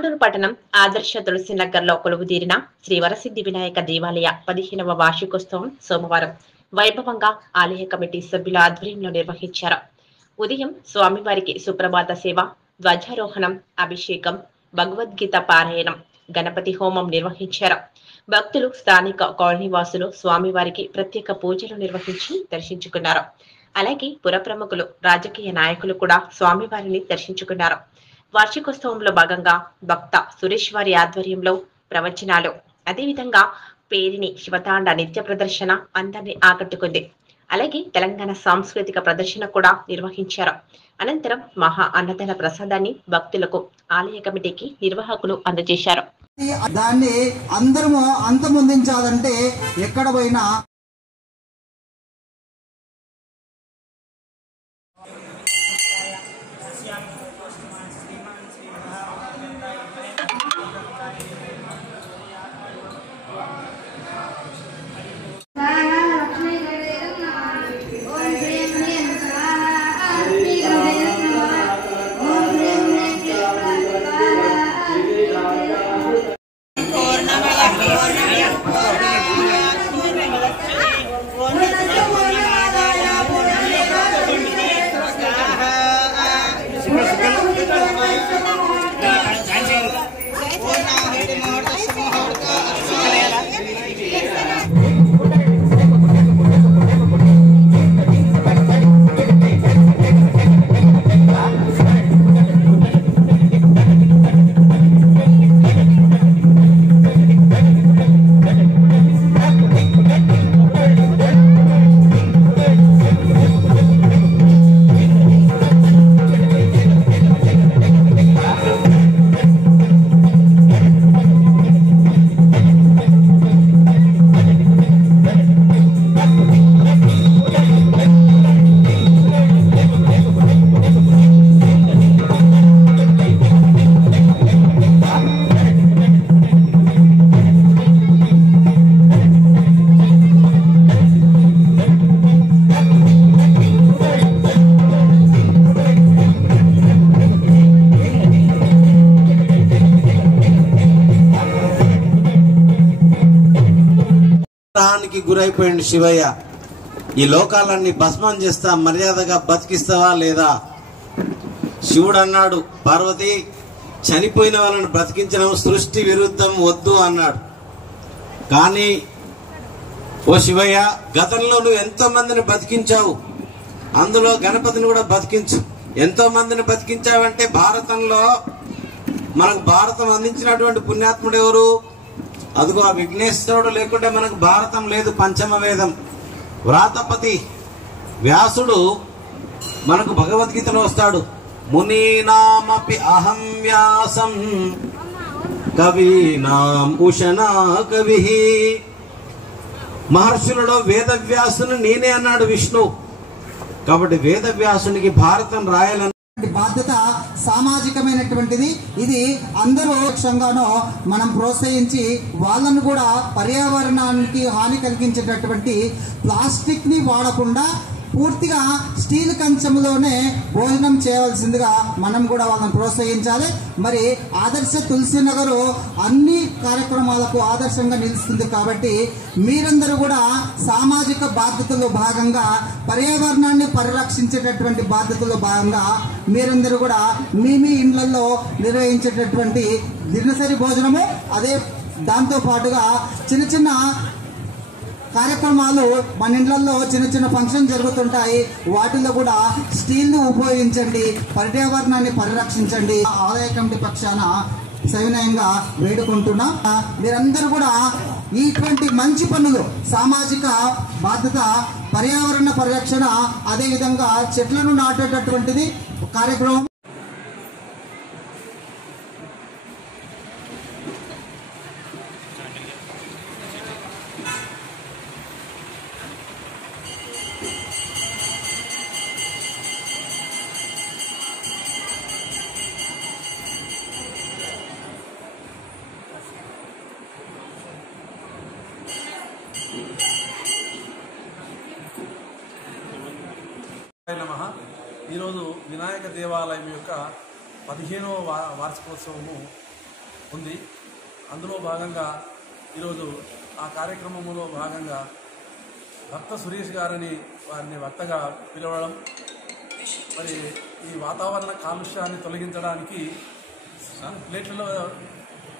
తాండూరు పట్టణం ఆదర్శ తులసి నగర్లో కొలువుదీరిన శ్రీ వరసిద్ధి వినాయక దేవాలయ 15వ వార్షికోత్సవం సోమవారం వైభవంగా ఆలయ కమిటీ సభ్యుల ఆధ్వర్యంలో నిర్వహించారు. ఉదయం స్వామివారికి సుప్రభాత సేవ, ధ్వజారోహణం, అభిషేకం, భగవద్గీత పారాయణం, గణపతి హోమం నిర్వహించారు. భక్తులు, స్థానిక కాలనీవాసులు స్వామివారికి ప్రత్యేక పూజలు నిర్వహించి దర్శించుకున్నారు. అలాగే పుర ప్రముఖులు, రాజకీయ నాయకులు కూడా స్వామివారిని దర్శించుకున్నారు. వార్షికోత్సవంలో భాగంగా భక్త సురేష్ వారి ఆధ్వర్యంలో ప్రవచనాలు, అదేవిధంగా పేరిని శివతాండ నిత్య ప్రదర్శన అందరినీ ఆకట్టుకుంది. అలాగే తెలంగాణ సాంస్కృతిక ప్రదర్శన కూడా నిర్వహించారు. అనంతరం మహా అన్నదాన ప్రసాదాన్ని భక్తులకు ఆలయ కమిటీకి నిర్వాహకులు అందజేశారు. దాన్ని అందరము అంతమొందించాలంటే ఎక్కడ పోయినా గురైపోయింది శివయ్య. ఈ లోకాలన్నీ భస్మం చేస్తా, మర్యాదగా బతికిస్తావా లేదా? శివుడు అన్నాడు, పార్వతి చనిపోయిన వాళ్ళని బ్రతికించడం సృష్టి విరుద్ధం, వద్దు అన్నాడు. కానీ ఓ శివయ్య, గతంలో నువ్వు ఎంతో మందిని బతికించావు, అందులో గణపతిని కూడా బతికించు. ఎంతో మందిని బతికించావంటే భారతంలో మనకు భారతం అందించినటువంటి పుణ్యాత్ముడు ఎవరు? అదిగో ఆ విఘ్నేశ్వరుడు లేకుంటే మనకు భారతం లేదు. పంచమ వేదం వ్రాతపతి వ్యాసుడు మనకు భగవద్గీతలో వస్తాడు. మునీనామపి అహం వ్యాసం కవీనాం ఉషనా కవి. మహర్షులలో వేదవ్యాసుని నేనే అన్నాడు విష్ణు. కాబట్టి వేదవ్యాసునికి భారతం రాయాలని బాధ్యత సామాజికమైనటువంటిది. ఇది అందరూ లక్ష్యంగానో మనం ప్రోత్సహించి వాళ్ళను కూడా పర్యావరణానికి హాని కలిగించేటటువంటి ప్లాస్టిక్ ని వాడకుండా పూర్తిగా స్టీల్ కంచంలోనే భోజనం చేయవలసిందిగా మనం కూడా వాళ్ళని ప్రోత్సహించాలి. మరి ఆదర్శ తులసి నగరు అన్ని కార్యక్రమాలకు ఆదర్శంగా నిలుస్తుంది. కాబట్టి మీరందరూ కూడా సామాజిక బాధ్యతలో భాగంగా, పర్యావరణాన్ని పరిరక్షించేటటువంటి బాధ్యతలో భాగంగా మీరందరూ కూడా మీ ఇళ్లలో నిర్వహించేటటువంటి దినసరి భోజనము, అదే దాంతో పాటుగా చిన్న చిన్న కార్యక్రమాలు మన ఇళ్లలో చిన్న చిన్న ఫంక్షన్ జరుగుతుంటాయి. వాటిల్లో కూడా స్టీల్ ను ఉపయోగించండి, పర్యావరణాన్ని పరిరక్షించండి. ఆదాయ కమిటీ పక్షాన సవినయంగా వేడుకుంటున్నా. మీరందరూ కూడా ఇటువంటి మంచి పనులు, సామాజిక బాధ్యత, పర్యావరణ పరిరక్షణ, అదేవిధంగా చెట్లను నాటేటటువంటిది కార్యక్రమం. నమః. ఈరోజు వినాయక దేవాలయం యొక్క 15వ వార్షికోత్సవము ఉంది. అందులో భాగంగా ఈరోజు ఆ కార్యక్రమంలో భాగంగా భక్త సురేష్ గారని వారిని వక్తగా పిలవడం, మరి ఈ వాతావరణ కాలుష్యాన్ని తొలగించడానికి ప్లేట్లలో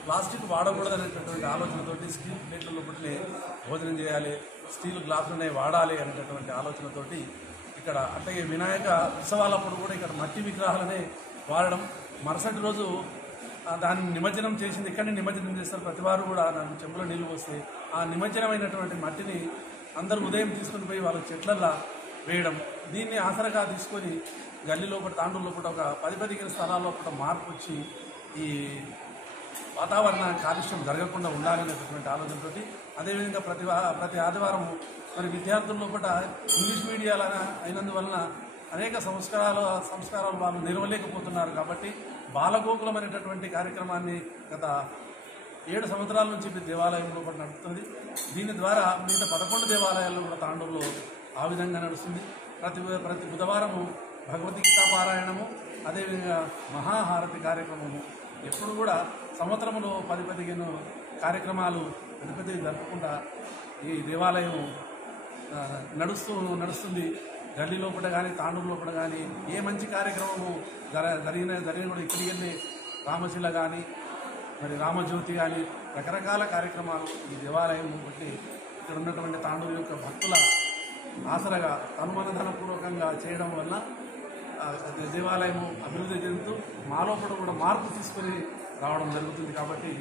ప్లాస్టిక్ వాడకూడదనేటటువంటి ఆలోచనతోటి స్టీల్ ప్లేట్లలో పుట్టిన భోజనం చేయాలి, స్టీల్ గ్లాసులనే వాడాలి అనేటటువంటి ఆలోచనతోటి ఇక్కడ అట్లాగే వినాయక ఉత్సవాలప్పుడు కూడా ఇక్కడ మట్టి విగ్రహాలనే వాడడం, మరుసటి రోజు దాన్ని నిమజ్జనం చేసింది ఇక్కడనే నిమజ్జనం చేస్తారు. ప్రతి వారు కూడా దాన్ని చెంబులో నీళ్లు పోస్తే ఆ నిమజ్జనమైనటువంటి మట్టిని అందరూ ఉదయం తీసుకుని పోయి వాళ్ళ చెట్లల్లో వేయడం, దీన్ని ఆసరగా తీసుకొని గల్లీ లోపల తాండూరు లోపల ఒక 10-15 స్థలాల లోపల మార్పు వచ్చి ఈ వాతావరణ కాలుష్యం జరగకుండా ఉండాలనేటటువంటి ఆలోచనతోటి అదేవిధంగా ప్రతి ఆదివారం మరి విద్యార్థుల లోపల ఇంగ్లీష్ మీడియాల అయినందువలన అనేక సంస్కారాలు వాళ్ళు నిర్వలేకపోతున్నారు. కాబట్టి బాలగోకులం అనేటటువంటి కార్యక్రమాన్ని గత 7 సంవత్సరాల నుంచి దేవాలయంలో కూడా నడుస్తుంది. దీని ద్వారా మిగతా 11 దేవాలయాల్లో కూడా తాండూరులో ఆ విధంగా నడుస్తుంది. ప్రతి బుధవారము భగవద్గీత పారాయణము, అదేవిధంగా మహాహారతి కార్యక్రమము, ఎప్పుడు కూడా సంవత్సరంలో 10-15 కార్యక్రమాలు పెద్ద జరుపుకుంటా ఈ దేవాలయం నడుస్తుంది. గల్లీ లోపల కానీ తాండూరు లోపల కానీ ఏ మంచి కార్యక్రమము జరిగిన కూడా ఇక్కడికి వెళ్ళి రామశిల కానీ మరి రామజ్యోతి కానీ రకరకాల కార్యక్రమాలు ఈ దేవాలయం బట్టి ఇక్కడ ఉన్నటువంటి తాండూరు యొక్క భక్తుల ఆసరగా తనుమనధనపూర్వకంగా చేయడం వల్ల దేవాలయం అభివృద్ధి చెందుతూ మా లోపల కూడా మార్పు తీసుకొని రావడం జరుగుతుంది. కాబట్టి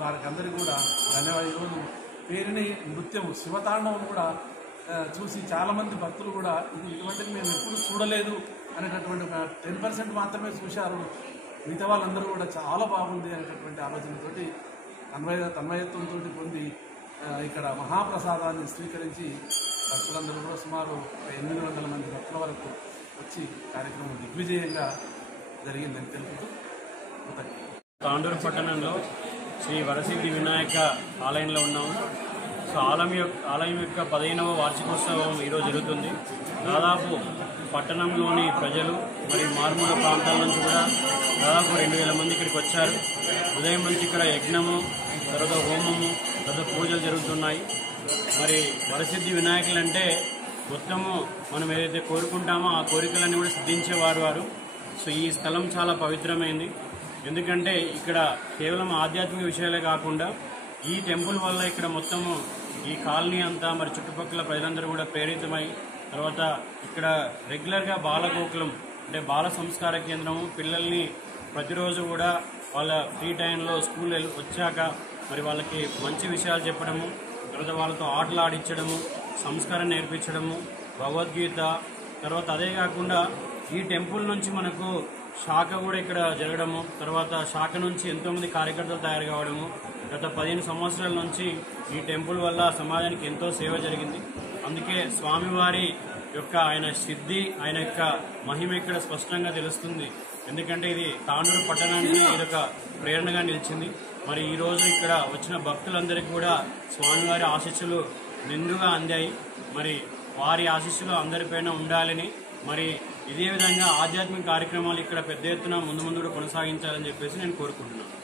వారికి అందరికీ కూడా ధన్యవాదాలు. ఈరోజు పేరుని నృత్యము శివతాండవం కూడా చూసి చాలామంది భక్తులు కూడా ఇటువంటిది మేము ఎప్పుడు చూడలేదు అనేటటువంటి 10% మాత్రమే చూశారు. మిగతా వాళ్ళందరూ కూడా చాలా బాగుంది అనేటటువంటి ఆలోచనతోటి తన్మయత్వంతో పొంది ఇక్కడ మహాప్రసాదాన్ని స్వీకరించి భక్తులందరూ కూడా సుమారు 800 మంది భక్తుల వరకు వచ్చి కార్యక్రమం దిగ్విజయంగా జరిగిందని తెలుపుతూ తాండూరు పట్టణంలో శ్రీ వరసిద్ధి వినాయక ఆలయంలో ఉన్నాము. సో ఆలయం యొక్క 15వ వార్షికోత్సవం ఈరోజు జరుగుతుంది. దాదాపు పట్టణంలోని ప్రజలు మరియు మారుమూల ప్రాంతాల నుంచి కూడా దాదాపు 2000 మంది ఇక్కడికి వచ్చారు. ఉదయం నుంచి ఇక్కడ యజ్ఞము, తర్వాత హోమము, తర్వాత పూజలు జరుగుతున్నాయి. మరి వరసిద్ధి వినాయకులు అంటే మొత్తము మనం ఏదైతే కోరుకుంటామో ఆ కోరికలన్నీ కూడా సిద్ధించేవారు. సో ఈ స్థలం చాలా పవిత్రమైంది. ఎందుకంటే ఇక్కడ కేవలం ఆధ్యాత్మిక విషయాలే కాకుండా ఈ టెంపుల్ వల్ల ఇక్కడ మొత్తము ఈ కాలనీ అంతా మరి చుట్టుపక్కల ప్రజలందరూ కూడా ప్రేరితమై తర్వాత ఇక్కడ రెగ్యులర్గా బాలగోకులం అంటే బాల సంస్కార కేంద్రము పిల్లల్ని ప్రతిరోజు కూడా వాళ్ళ ఫ్రీ టైంలో స్కూల్ వచ్చాక మరి వాళ్ళకి మంచి విషయాలు చెప్పడము, తర్వాత వాళ్ళతో ఆటలు ఆడించడము, సంస్కారం నేర్పించడము, భగవద్గీత, తర్వాత అదే కాకుండా ఈ టెంపుల్ నుంచి మనకు శాఖ కూడా ఇక్కడ జరగడము, తర్వాత శాఖ నుంచి ఎంతోమంది కార్యకర్తలు తయారు కావడము, గత 15 సంవత్సరాల నుంచి ఈ టెంపుల్ వల్ల సమాజానికి ఎంతో సేవ జరిగింది. అందుకే స్వామివారి యొక్క ఆయన సిద్ధి, ఆయన యొక్క మహిమ ఇక్కడ స్పష్టంగా తెలుస్తుంది. ఎందుకంటే ఇది తాండూరు పట్టణానికి ఇదొక ప్రేరణగా నిలిచింది. మరి ఈరోజు ఇక్కడ వచ్చిన భక్తులందరికీ కూడా స్వామివారి ఆశీస్సులు నిండుగా అందాయి. మరి వారి ఆశీస్సులు అందరిపైన ఉండాలని, మరి ఇదే విధంగా ఆధ్యాత్మిక కార్యక్రమాలు ఇక్కడ పెద్ద ఎత్తున ముందు కూడా కొనసాగించాలని చెప్పేసి నేను కోరుకుంటున్నాను.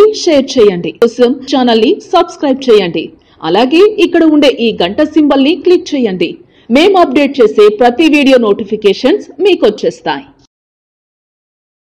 చేయండి, షేర్ చేయండి. కోసం ఛానల్ ని సబ్స్క్రైబ్ చేయండి. అలాగే ఇక్కడ ఉండే ఈ గంట సింబల్ ని క్లిక్ చేయండి. మేము అప్డేట్ చేసే ప్రతి వీడియో నోటిఫికేషన్స్ మీకు వచ్చేస్తాయి.